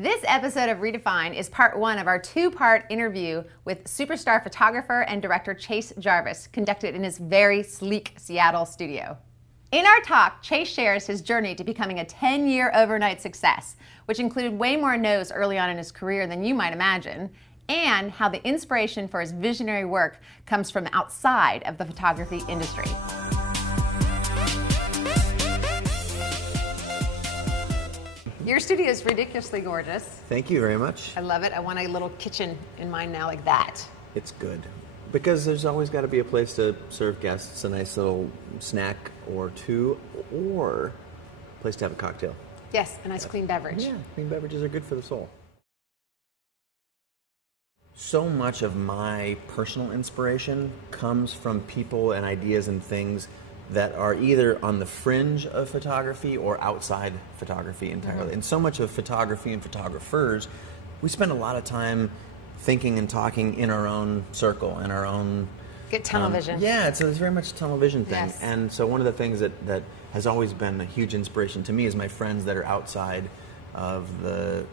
This episode of reDefine is part one of our two-part interview with superstar photographer and director Chase Jarvis, conducted in his very sleek Seattle studio. In our talk, Chase shares his journey to becoming a 10-year overnight success, which included way more no's early on in his career than you might imagine, and how the inspiration for his visionary work comes from outside of the photography industry. Your studio is ridiculously gorgeous. Thank you very much. I love it. I want a little kitchen in mine now like that. It's good. Because there's always got to be a place to serve guests a nice little snack or two, or a place to have a cocktail. Yes, a nice clean beverage. Yeah, clean beverages are good for the soul. So much of my personal inspiration comes from people and ideas and things that are either on the fringe of photography or outside photography entirely. Mm-hmm. And so much of photography and photographers, we spend a lot of time thinking and talking in our own circle, in our own... Get tunnel vision. Yeah, it's very much a tunnel vision thing. Yes. And so one of the things that has always been a huge inspiration to me is my friends that are outside of the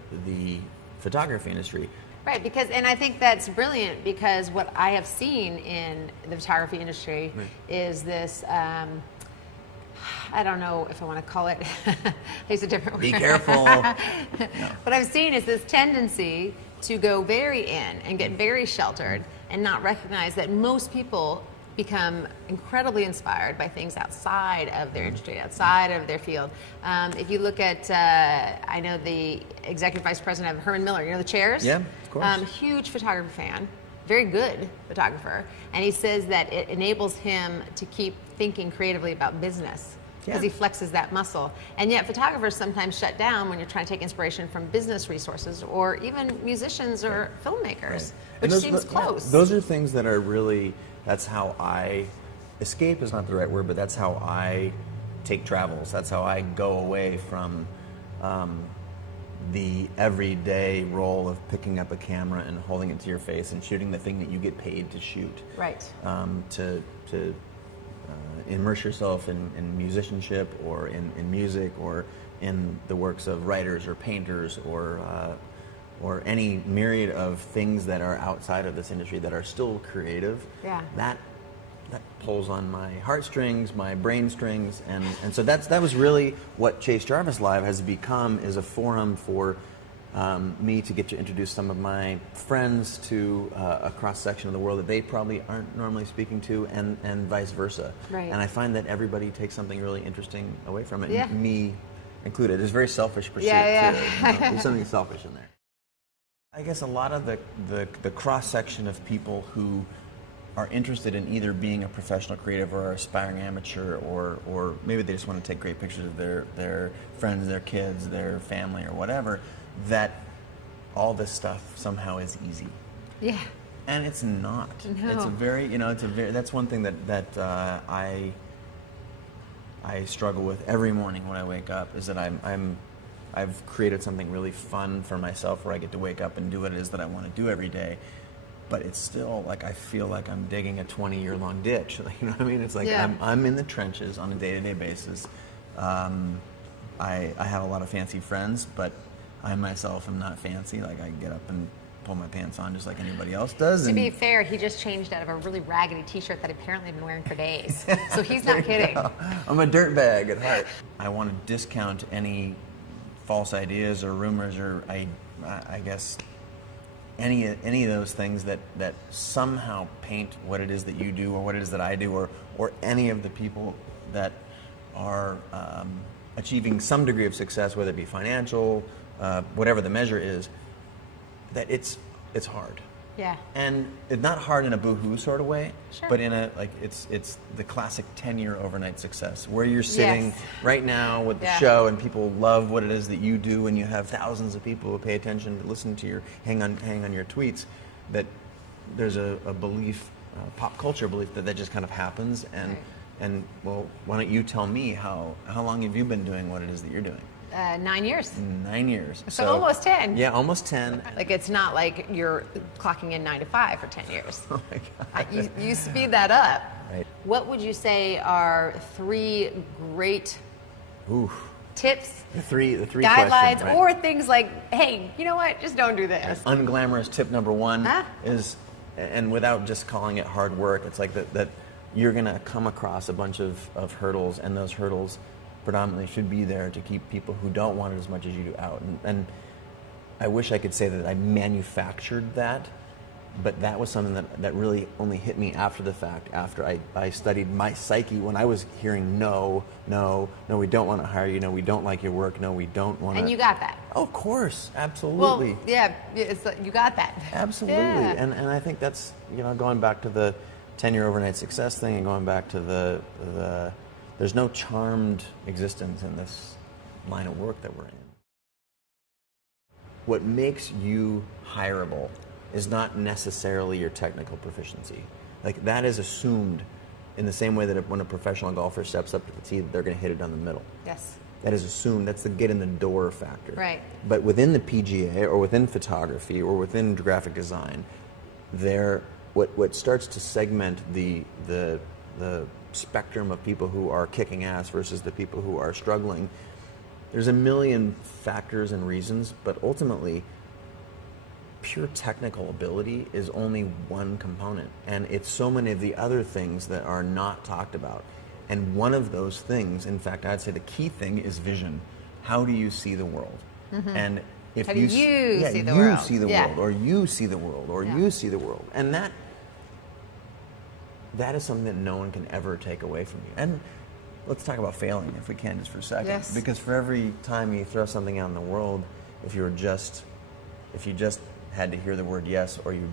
photography industry. Right, and I think that's brilliant, because what I have seen in the photography industry is this, I don't know if I want to call it, there's a different word. Be careful. No. What I've seen is this tendency to go very in and get very sheltered and not recognize that most people become incredibly inspired by things outside of their industry, outside of their field. If you look at, I know the executive vice president of Herman Miller, you know the chairs? Yeah, of course. Huge photographer fan, very good photographer, and he says that it enables him to keep thinking creatively about business, because he flexes that muscle. And yet photographers sometimes shut down when you're trying to take inspiration from business resources, or even musicians or filmmakers, which seems close. Those are things that are really, that's how I, escape is not the right word, but that's how I take travels. That's how I go away from the everyday role of picking up a camera and holding it to your face and shooting the thing that you get paid to shoot. Right. To immerse yourself in musicianship, or in music, or in the works of writers or painters, or any myriad of things that are outside of this industry that are still creative. Yeah. That pulls on my heartstrings, my brain strings, and so that was really what Chase Jarvis Live has become, is a forum for me to get to introduce some of my friends to a cross-section of the world that they probably aren't normally speaking to, and vice versa. Right. And I find that everybody takes something really interesting away from it, yeah. Me included. It's a very selfish pursuit. Yeah. Too. There's something selfish in there. I guess a lot of the cross-section of people who are interested in either being a professional creative or aspiring amateur, or maybe they just want to take great pictures of their friends, their kids, their family, or whatever, that all this stuff somehow is easy. Yeah. And it's not. No. It's a very, that's one thing that I struggle with every morning when I wake up, is that I've created something really fun for myself, where I get to wake up and do what it is that I want to do every day. But it's still like, I feel like I'm digging a 20-year-long ditch. You know what I mean? It's like, yeah. I'm in the trenches on a day-to-day basis. I have a lot of fancy friends, but I myself am not fancy. Like, I get up and pull my pants on just like anybody else does. To be fair, he just changed out of a really raggedy t-shirt that he apparently had been wearing for days. So he's not kidding. I'm a dirtbag at heart. I want to discount any false ideas or rumors, or I guess any of those things that somehow paint what it is that you do, or what it is that I do, or any of the people that are achieving some degree of success, whether it be financial, whatever the measure is, that it's hard. Yeah. And it's not hard in a boo-hoo sort of way, sure. But in a, like, it's the classic 10-year overnight success, where you're sitting right now with the show, and people love what it is that you do, and you have thousands of people who pay attention, listen to your, hang on your tweets, that there's a belief, pop culture belief, that just kind of happens, and right. And well, why don't you tell me how long have you been doing what it is that you're doing? 9 years. 9 years. So almost 10. Yeah, almost 10. Like, it's not like you're clocking in 9 to 5 for 10 years. Oh my God. You speed that up. Right. What would you say are 3 great tips, the three guidelines, questions, right? or things like, hey, you know what, just don't do this. Unglamorous tip number one is, and without just calling it hard work, it's like that you're going to come across a bunch of hurdles, and those hurdles predominantly should be there to keep people who don't want it as much as you do out. And I wish I could say that I manufactured that, but that was something that really only hit me after the fact, after I studied my psyche when I was hearing no, we don't want to hire you, no, we don't like your work, no, we don't want to. And you got that. Oh, of course, absolutely. Well, yeah, you got that. Absolutely. Yeah. And I think that's, going back to the 10-year overnight success thing, and going back to the there's no charmed existence in this line of work that we're in. What makes you hireable is not necessarily your technical proficiency. Like, that is assumed in the same way that when a professional golfer steps up to the tee, that they're going to hit it down the middle. Yes. That is assumed. That's the get in the door factor. Right. But within the PGA, or within photography, or within graphic design, what starts to segment the spectrum of people who are kicking ass versus the people who are struggling, there's a million factors and reasons, but ultimately, pure technical ability is only one component, and it's so many of the other things that are not talked about. And one of those things, in fact, I'd say the key thing, is vision. How do you see the world? Mm-hmm. And if how do you see the world, or you see the world, or you see the world, and that is something that no one can ever take away from you. And let's talk about failing, if we can, just for a second. Yes. Because for every time you throw something out in the world, if you just had to hear the word yes, or you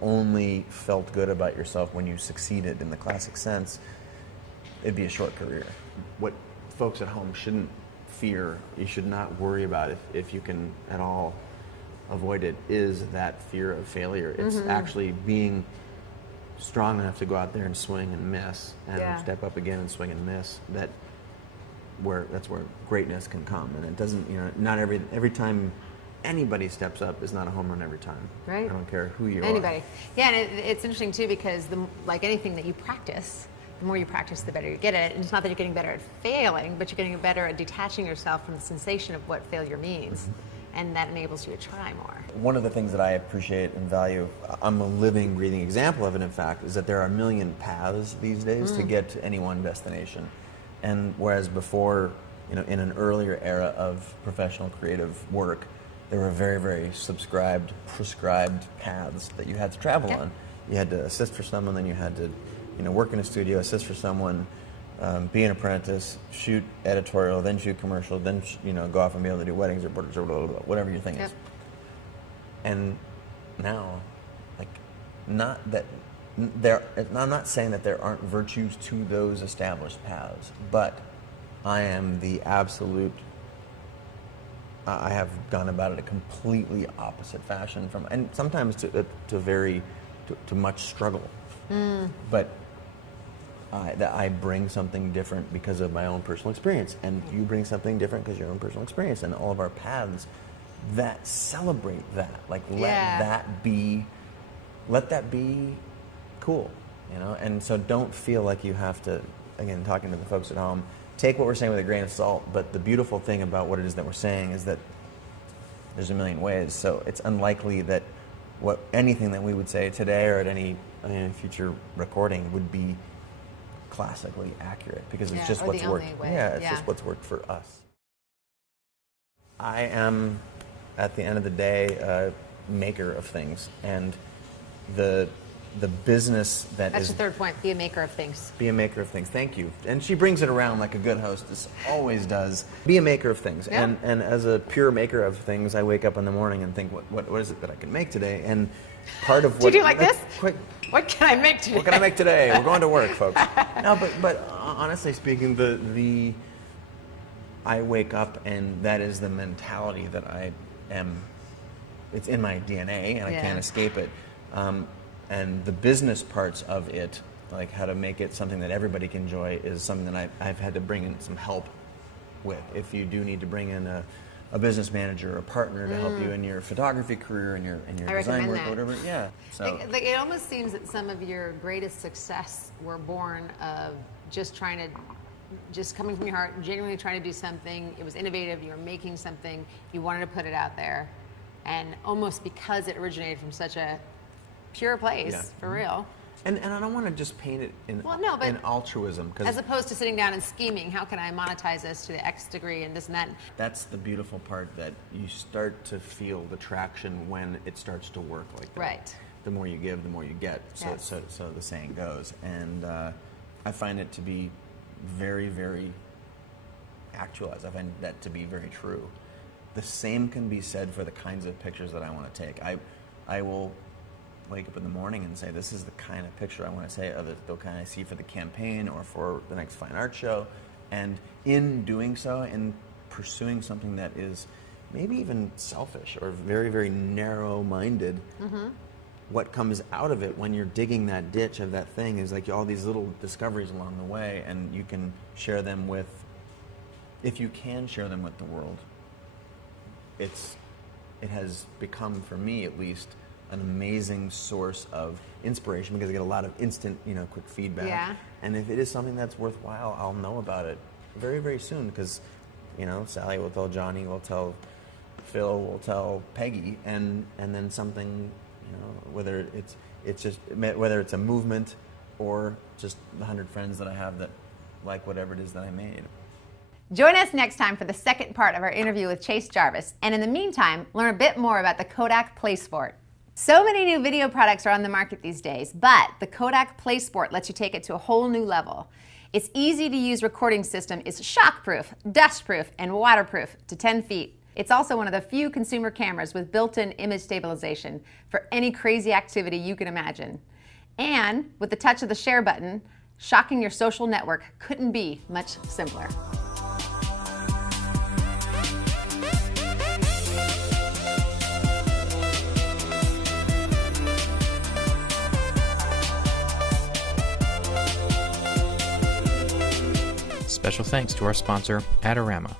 only felt good about yourself when you succeeded in the classic sense, it'd be a short career. What folks at home shouldn't fear, you should not worry about if you can at all avoid it, is that fear of failure. It's actually being strong enough to go out there and swing and miss, and step up again and swing and miss. That's where greatness can come. And it doesn't, not every time anybody steps up is not a home run every time. Right. I don't care who you are. Anybody. Yeah, and it's interesting too, because like anything that you practice, the more you practice, the better you get at it. And it's not that you're getting better at failing, but you're getting better at detaching yourself from the sensation of what failure means. And that enables you to try more. One of the things that I appreciate and value, I'm a living, breathing example of it, in fact, is that there are a million paths these days to get to any one destination. And whereas before, in an earlier era of professional creative work, there were very, very prescribed paths that you had to travel on. You had to assist for someone, then you had to, work in a studio, assist for someone, be an apprentice, shoot editorial, then shoot commercial, then go off and be able to do weddings or portraits or whatever your thing is. And now, I'm not saying that there aren't virtues to those established paths, but I am the absolute. I have gone about it a completely opposite fashion and sometimes to much struggle, but. That I bring something different because of my own personal experience, and you bring something different because of your own personal experience, and all of our paths that celebrate that. Let that be cool, And so don't feel like you have to. Again, talking to the folks at home, take what we're saying with a grain of salt. But the beautiful thing about what it is that we're saying is that there's a million ways. So it's unlikely that anything that we would say today or at any future recording would be classically accurate, because it's just what's worked. It's just what's worked for us. I am, at the end of the day, a maker of things, and the business that's the third point. Be a maker of things. Be a maker of things. Thank you. And she brings it around like a good hostess always does. Be a maker of things. Yeah. And as a pure maker of things, I wake up in the morning and think, what is it that I can make today? And part of what... Do you do like this? What can I make today? What can I make today? We're going to work, folks. No, but honestly speaking, I wake up and that is the mentality that I am. It's in my DNA and I can't escape it. And the business parts of it, like how to make it something that everybody can enjoy, is something that I've had to bring in some help with. If you do need to bring in a business manager or a partner to help you in your photography career and your design work, or whatever. Yeah. So it almost seems that some of your greatest success were born of just coming from your heart, genuinely trying to do something. It was innovative. You were making something. You wanted to put it out there, and almost because it originated from such a pure place, for real. And I don't want to just paint it in altruism. As opposed to sitting down and scheming, how can I monetize this to the X degree and this and that? That's the beautiful part, that you start to feel the traction when it starts to work like that. Right. The more you give, the more you get. So, so the saying goes. And I find it to be very, very actualized. I find that to be very true. The same can be said for the kinds of pictures that I want to take. I will wake up in the morning and say, this is the kind of picture I want to say, or the kind I see for the campaign or for the next fine art show. And in doing so, in pursuing something that is maybe even selfish or very, very narrow-minded, what comes out of it when you're digging that ditch of that thing is like all these little discoveries along the way, and you can share them with, if you can share them with the world, it has become, for me at least, an amazing source of inspiration, because I get a lot of instant, quick feedback. Yeah. And if it is something that's worthwhile, I'll know about it very, very soon, because, Sally will tell Johnny, will tell Phil, will tell Peggy, and then something, whether it's a movement or just the 100 friends that I have that like whatever it is that I made. Join us next time for the second part of our interview with Chase Jarvis, and in the meantime, learn a bit more about the Kodak PlaySport. So many new video products are on the market these days, but the Kodak PlaySport lets you take it to a whole new level. Its easy-to-use recording system is shockproof, dustproof, and waterproof to 10 feet. It's also one of the few consumer cameras with built-in image stabilization for any crazy activity you can imagine. And with the touch of the share button, shocking your social network couldn't be much simpler. Special thanks to our sponsor, Adorama.